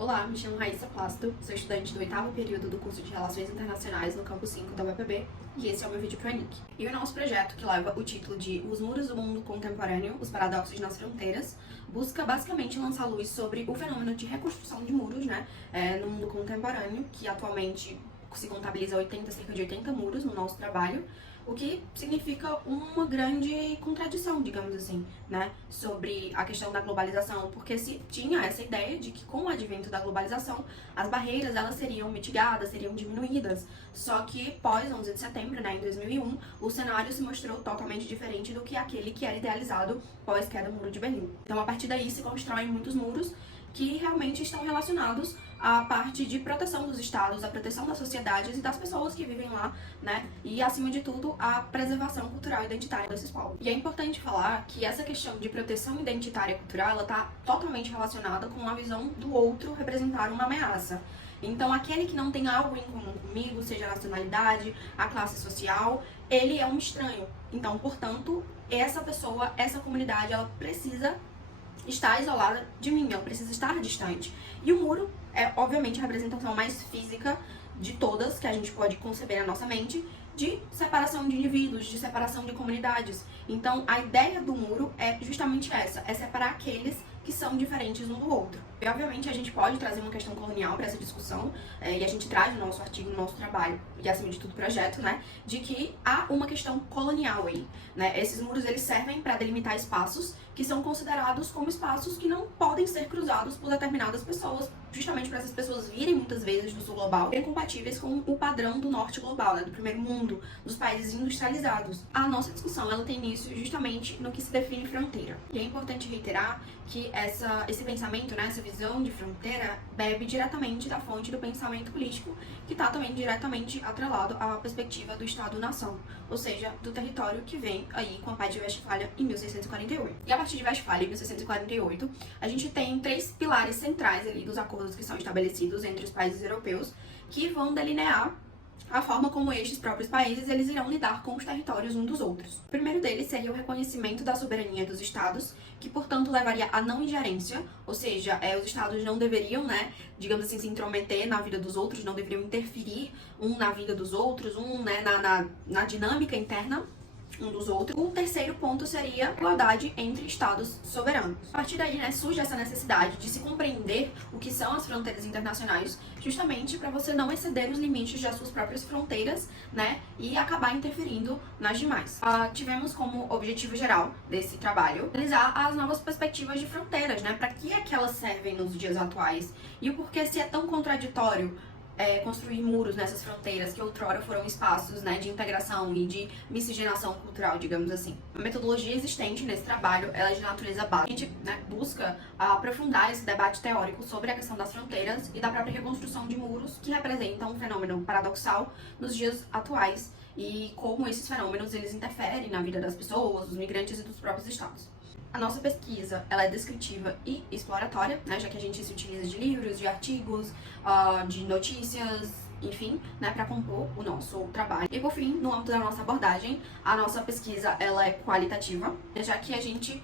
Olá, me chamo Raíssa Plácido, sou estudante do 8º período do curso de Relações Internacionais no Campus 5 da UEPB e esse é o meu vídeo para a NIC. E o nosso projeto, que leva o título de Os Muros do Mundo Contemporâneo, os Paradoxos nas Fronteiras, busca basicamente lançar luz sobre o fenômeno de reconstrução de muros, no mundo contemporâneo, que atualmente se contabiliza cerca de 80 muros no nosso trabalho, o que significa uma grande contradição, digamos assim, sobre a questão da globalização, porque se tinha essa ideia de que com o advento da globalização, as barreiras elas seriam mitigadas, seriam diminuídas, só que pós 11 de setembro, em 2001, o cenário se mostrou totalmente diferente do que aquele que era idealizado pós queda do Muro de Berlim. Então, a partir daí se constroem muitos muros que realmente estão relacionados à parte de proteção dos estados, à proteção das sociedades e das pessoas que vivem lá, e acima de tudo, a preservação cultural e identitária desses povos. E é importante falar que essa questão de proteção identitária e cultural, ela está totalmente relacionada com a visão do outro representar uma ameaça. Então, aquele que não tem algo em comum comigo, seja a nacionalidade, a classe social, ele é um estranho. Então, portanto, essa pessoa, essa comunidade, ela precisa estar isolada de mim, ela precisa estar distante. E o muro é, obviamente, a representação mais física de todas que a gente pode conceber na nossa mente, de separação de indivíduos, de separação de comunidades. Então, a ideia do muro é justamente essa, é separar aqueles que são diferentes um do outro. E, obviamente, a gente pode trazer uma questão colonial para essa discussão, e a gente traz no nosso artigo, no nosso trabalho, e acima de tudo projeto, de que há uma questão colonial aí, Esses muros, eles servem para delimitar espaços que são considerados como espaços que não podem ser cruzados por determinadas pessoas, justamente para essas pessoas virem muitas vezes do sul global, incompatíveis com o padrão do norte global, do primeiro mundo, dos países industrializados. A nossa discussão, ela tem início justamente no que se define fronteira. E é importante reiterar que esse pensamento, essa visão de fronteira, bebe diretamente da fonte do pensamento político, que está também diretamente atrelado à perspectiva do Estado-nação, ou seja, do território que vem aí com a Paz de Westfália em 1648. E a partir de Westfália, em 1648, a gente tem 3 pilares centrais ali dos acordos que são estabelecidos entre os países europeus, que vão delinear a forma como estes próprios países eles irão lidar com os territórios uns dos outros. O primeiro deles seria o reconhecimento da soberania dos estados, que, portanto, levaria à não ingerência, ou seja, os estados não deveriam, digamos assim, se intrometer na vida dos outros, não deveriam interferir um na vida dos outros, na dinâmica interna um dos outros. O terceiro ponto seria a igualdade entre estados soberanos. A partir daí, surge essa necessidade de se compreender o que são as fronteiras internacionais, justamente para você não exceder os limites das suas próprias fronteiras, e acabar interferindo nas demais. Tivemos como objetivo geral desse trabalho analisar as novas perspectivas de fronteiras, para que é que elas servem nos dias atuais e o porquê se é tão contraditório construir muros nessas fronteiras que outrora foram espaços de integração e de miscigenação cultural, digamos assim. A metodologia existente nesse trabalho ela é de natureza básica. A gente busca aprofundar esse debate teórico sobre a questão das fronteiras e da própria reconstrução de muros que representam um fenômeno paradoxal nos dias atuais e como esses fenômenos eles interferem na vida das pessoas, dos migrantes e dos próprios estados. A nossa pesquisa ela é descritiva e exploratória, já que a gente se utiliza de livros, de artigos, de notícias, enfim, para compor o nosso trabalho. E por fim, no âmbito da nossa abordagem, a nossa pesquisa ela é qualitativa, já que a gente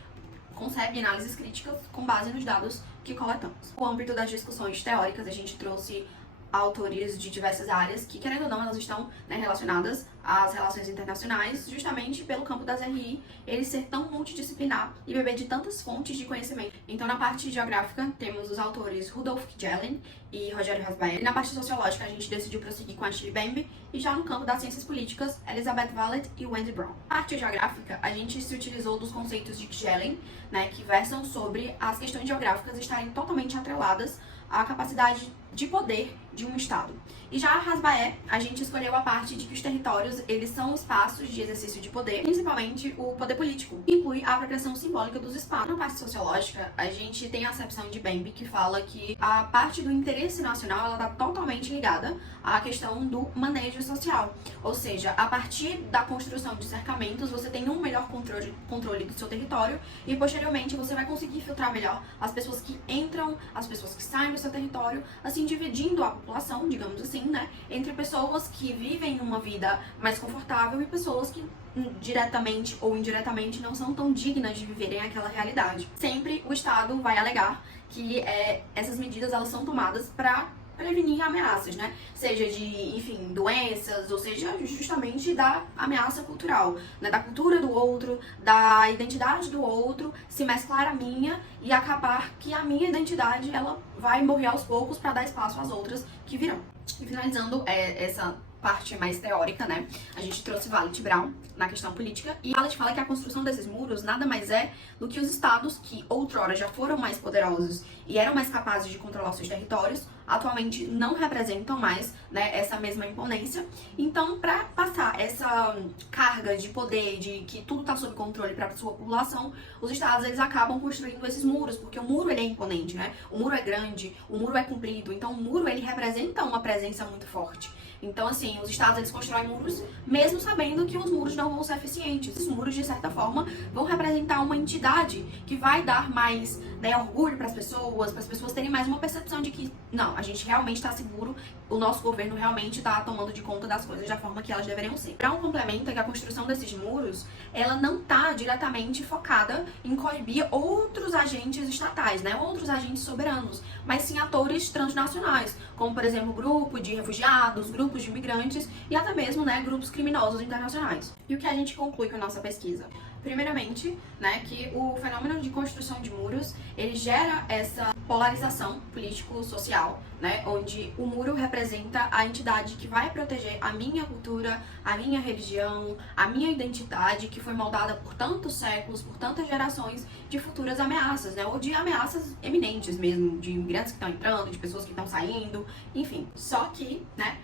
concebe análises críticas com base nos dados que coletamos. No âmbito das discussões teóricas, a gente trouxe autores de diversas áreas que, querendo ou não, elas estão relacionadas às relações internacionais, justamente pelo campo das RI, ele ser tão multidisciplinar e beber de tantas fontes de conhecimento. Então, na parte geográfica, temos os autores Rudolf Gehlen e Rogério Rasbaer. E na parte sociológica, a gente decidiu prosseguir com a Shirley Bembe, e já no campo das ciências políticas, Elizabeth Vallet e Wendy Brown. Na parte geográfica, a gente se utilizou dos conceitos de Gehlen, que versam sobre as questões geográficas estarem totalmente atreladas à capacidade de poder de um estado. E já a Rasbaer, a gente escolheu a parte de que os territórios, eles são espaços de exercício de poder, principalmente o poder político, que inclui a apropriação simbólica dos espaços. Na parte sociológica, a gente tem a acepção de Bembe, que fala que a parte do interesse nacional, ela está totalmente ligada à questão do manejo social. Ou seja, a partir da construção de cercamentos, você tem um melhor controle do seu território e, posteriormente, você vai conseguir filtrar melhor as pessoas que entram, as pessoas que saem do seu território, assim, dividindo a população, digamos assim, entre pessoas que vivem uma vida mais confortável e pessoas que diretamente ou indiretamente não são tão dignas de viverem aquela realidade. Sempre o Estado vai alegar que essas medidas elas são tomadas para prevenir ameaças, né? Seja de, enfim, doenças, ou seja, justamente da ameaça cultural, né? Da cultura do outro, da identidade do outro, se mesclar a minha e acabar que a minha identidade, ela vai morrer aos poucos para dar espaço às outras que virão. E finalizando essa parte mais teórica, né? A gente trouxe Valit Brown na questão política e Valit fala que a construção desses muros nada mais é do que os estados que outrora já foram mais poderosos e eram mais capazes de controlar seus territórios, atualmente não representam mais, né, essa mesma imponência. Então, para passar essa carga de poder, de que tudo está sob controle para a sua população, os estados eles acabam construindo esses muros, porque o muro ele é imponente, né? O muro é grande, o muro é comprido, então o muro ele representa uma presença muito forte. Então, assim, os estados eles constroem muros mesmo sabendo que os muros não vão ser eficientes. Os muros, de certa forma, vão representar uma entidade que vai dar mais, né, orgulho para as pessoas terem mais uma percepção de que, não, a gente realmente está seguro, o nosso governo realmente está tomando de conta das coisas da forma que elas deveriam ser. Para um complemento é que a construção desses muros, ela não está diretamente focada em coibir outros agentes estatais, né, outros agentes soberanos, mas sim atores transnacionais, como, por exemplo, grupo de refugiados, grupos de imigrantes e até mesmo, né, grupos criminosos internacionais. E o que a gente conclui com a nossa pesquisa? Primeiramente, né, que o fenômeno de construção de muros, ele gera essa polarização político-social, né, onde o muro representa a entidade que vai proteger a minha cultura, a minha religião, a minha identidade, que foi moldada por tantos séculos, por tantas gerações, de futuras ameaças, né, ou de ameaças eminentes mesmo, de imigrantes que estão entrando, de pessoas que estão saindo, enfim. Só que, né,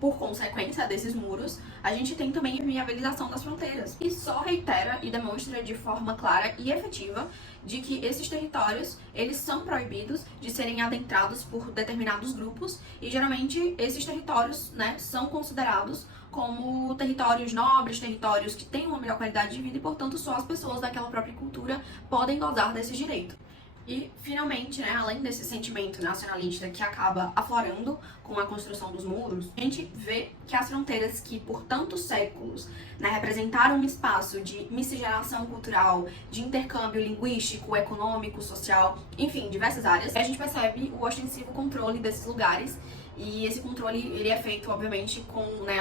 por consequência desses muros, a gente tem também a viabilização das fronteiras. E só reitera e demonstra de forma clara e efetiva de que esses territórios, eles são proibidos de serem adentrados por determinados grupos e geralmente esses territórios, né, são considerados como territórios nobres, territórios que têm uma melhor qualidade de vida e, portanto, só as pessoas daquela própria cultura podem gozar desse direito. E, finalmente, né, além desse sentimento nacionalista que acaba aflorando com a construção dos muros, a gente vê que as fronteiras que por tantos séculos, né, representaram um espaço de miscigenação cultural, de intercâmbio linguístico, econômico, social, enfim, diversas áreas, a gente percebe o ostensivo controle desses lugares. E esse controle, ele é feito, obviamente, com, né,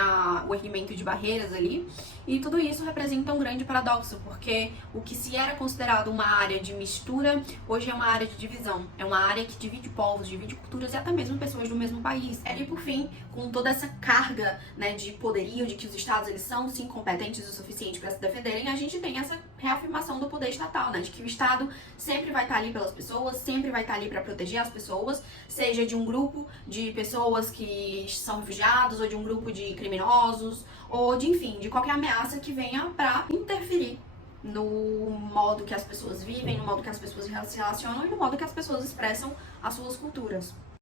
o erguimento de barreiras ali. E tudo isso representa um grande paradoxo, porque o que se era considerado uma área de mistura, hoje é uma área de divisão. É uma área que divide povos, divide culturas e até mesmo pessoas do mesmo país. E, por fim, com toda essa carga, né, de poderio, de que os estados eles são, sim, competentes o suficiente para se defenderem, a gente tem essa reafirmação do poder estatal, né, de que o Estado sempre vai estar ali pelas pessoas, sempre vai estar ali para proteger as pessoas, seja de um grupo de pessoas que são refugiados, ou de um grupo de criminosos, ou de, enfim, de qualquer ameaça que venha para interferir no modo que as pessoas vivem, no modo que as pessoas se relacionam e no modo que as pessoas expressam as suas culturas.